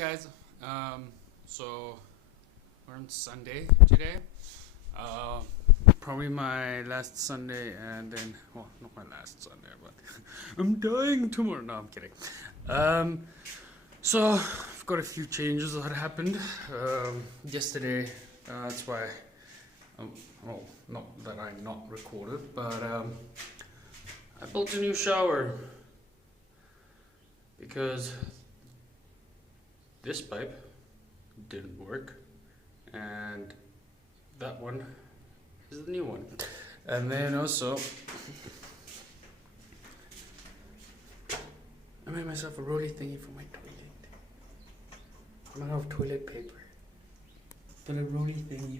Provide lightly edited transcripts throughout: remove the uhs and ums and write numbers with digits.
Guys, so we're on Sunday today. Uh, Probably my last Sunday, and then, well, not my last Sunday, but I'm dying tomorrow. No, I'm kidding. So I've got a few changes that happened yesterday. That's why, well, not that I not recorded, but I built a new shower because this pipe didn't work, and that one is the new one. And then also I made myself a rolly thingy for my toilet. I'm out of toilet paper, but a rolly thingy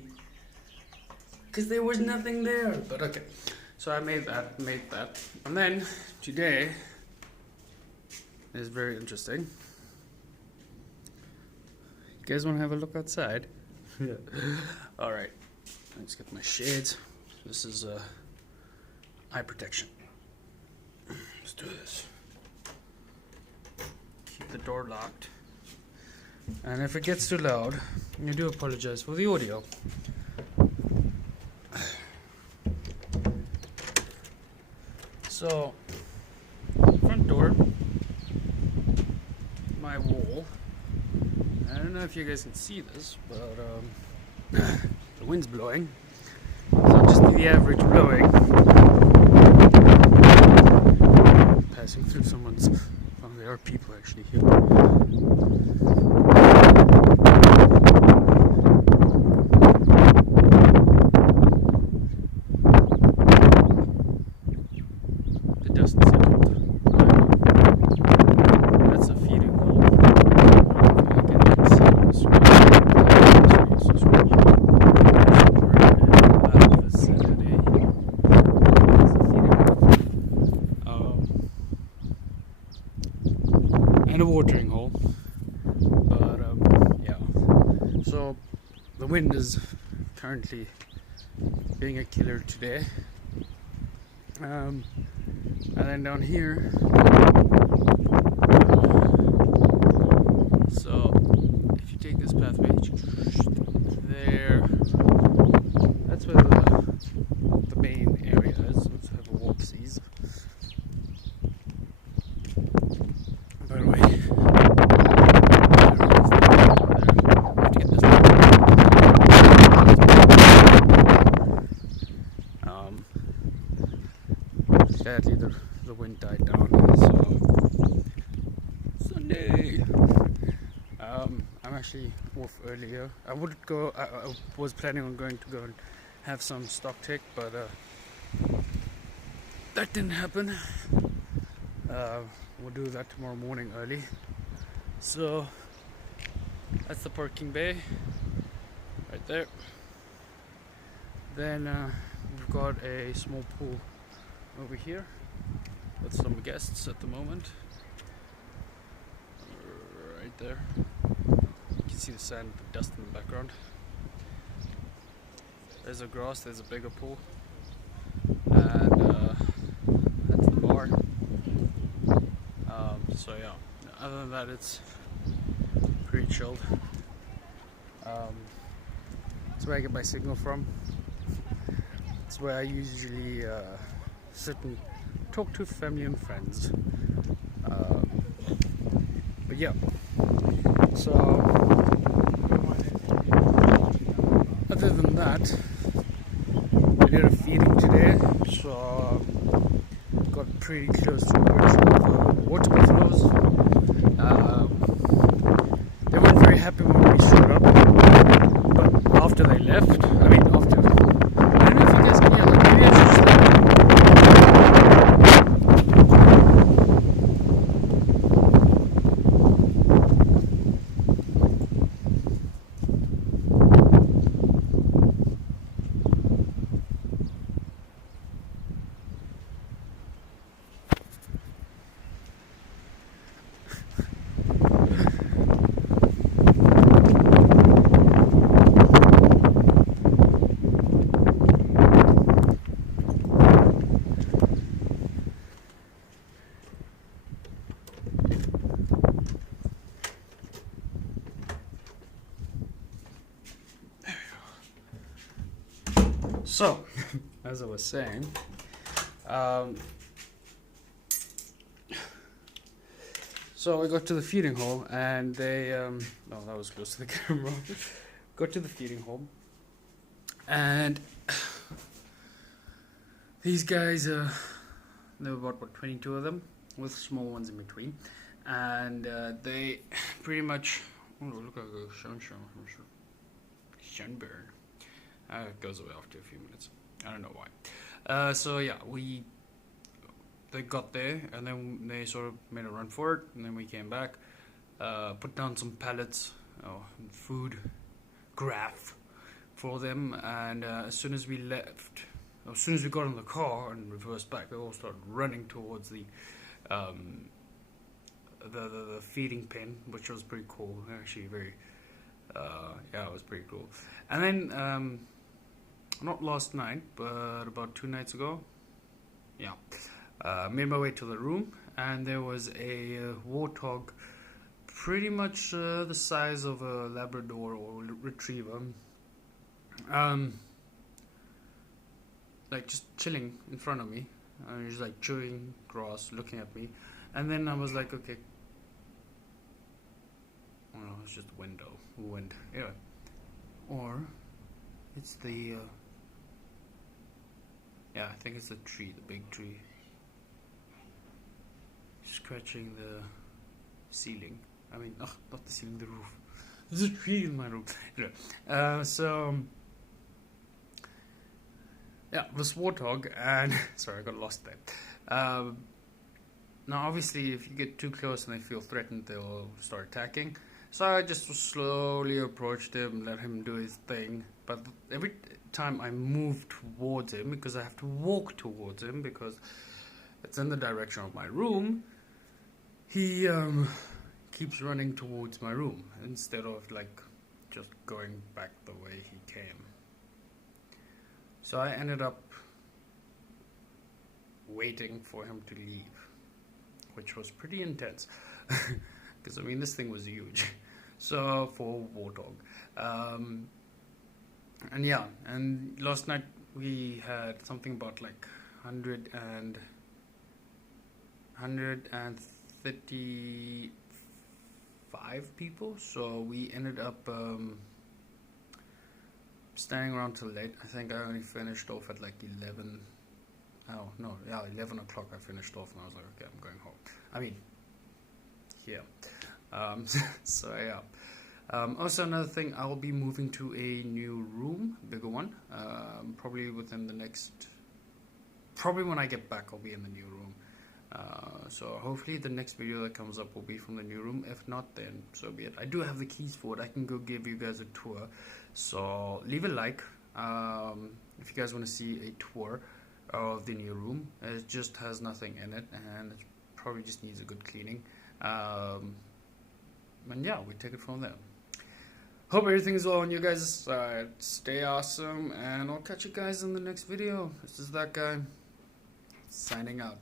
because there was nothing there. But okay, so I made that, and then today is very interesting. You guys want to have a look outside? Yeah. All right. Let's get my shades. This is eye protection. Let's do this. Keep the door locked. And if it gets too loud, I do apologize for the audio. So, front door, my wall. I don't know if you guys can see this, but the wind's blowing. It's not just the average blowing. Passing through someone's. Oh, there are people actually here. The dust settled. That's a feeding hole. And a watering hole, but yeah. So the wind is currently being a killer today. And then down here, so if you take this pathway there, that's where the main area is. Let's have a walk, sees. By the way, sadly the wind died down, so Sunday. I'm actually off earlier. I would go. I was planning on going to go and have some stock take, but that didn't happen. We'll do that tomorrow morning early. So that's the parking bay right there. Then we've got a small pool over here with some guests at the moment. Right there. You can see the sand, the dust in the background. There's a grass, there's a bigger pool. And that's the bar. So yeah, other than that, it's pretty chilled. That's where I get my signal from. It's where I usually sit and talk to family and friends. But yeah, so other than that, I did a feeding today, so got pretty close to the water buffaloes. They weren't very happy when we showed up, but after they left, I don't know if you guys can hear, like, maybe I should just So, as I was saying, so I got to the feeding hole, and they, oh, that was close to the camera. Got to the feeding hole, and these guys, there were about, 22 of them, with small ones in between, and they pretty much, oh, look at the sunburn. It goes away after a few minutes. I don't know why. So yeah, they got there, and then they sort of made a run for it, and then we came back, put down some pallets, food, graph for them, and as soon as we left, as soon as we got in the car and reversed back, they all started running towards the feeding pen, which was pretty cool. Actually, very, yeah, it was pretty cool. And then, not last night, but about 2 nights ago, yeah, made my way to the room, and there was a warthog, pretty much the size of a Labrador or Retriever, like just chilling in front of me, just like chewing grass, looking at me, and then I was like, okay, well, it's just wind, yeah, or it's the, yeah, I think it's the tree, the big tree, scratching the ceiling. I mean, not the ceiling, the roof. There's a tree in my room. So, yeah, this warthog, and sorry, I got lost there. Now, obviously, if you get too close and they feel threatened, they'll start attacking. So I just slowly approached him, let him do his thing. But every time I move towards him, because I have to walk towards him, because it's in the direction of my room, he keeps running towards my room instead of like just going back the way he came. So I ended up waiting for him to leave, which was pretty intense, because I mean this thing was huge. So for warthog, and yeah, and last night we had something about like 135 people, so we ended up staying around till late. I think I only finished off at like 11. Oh no, yeah, 11 o'clock I finished off, and I was like, okay, I'm going home. I mean, yeah. So yeah. Also another thing, I'll be moving to a new room, bigger one. Probably within the next. Probably when I get back, I'll be in the new room. So hopefully the next video that comes up will be from the new room. If not, then so be it. I do have the keys for it. I can go give you guys a tour. So leave a like if you guys want to see a tour of the new room. It just has nothing in it, and it probably just needs a good cleaning. And yeah, we take it from there. Hope everything is well on you guys' side. Stay awesome, and I'll catch you guys in the next video. This is that guy, signing out.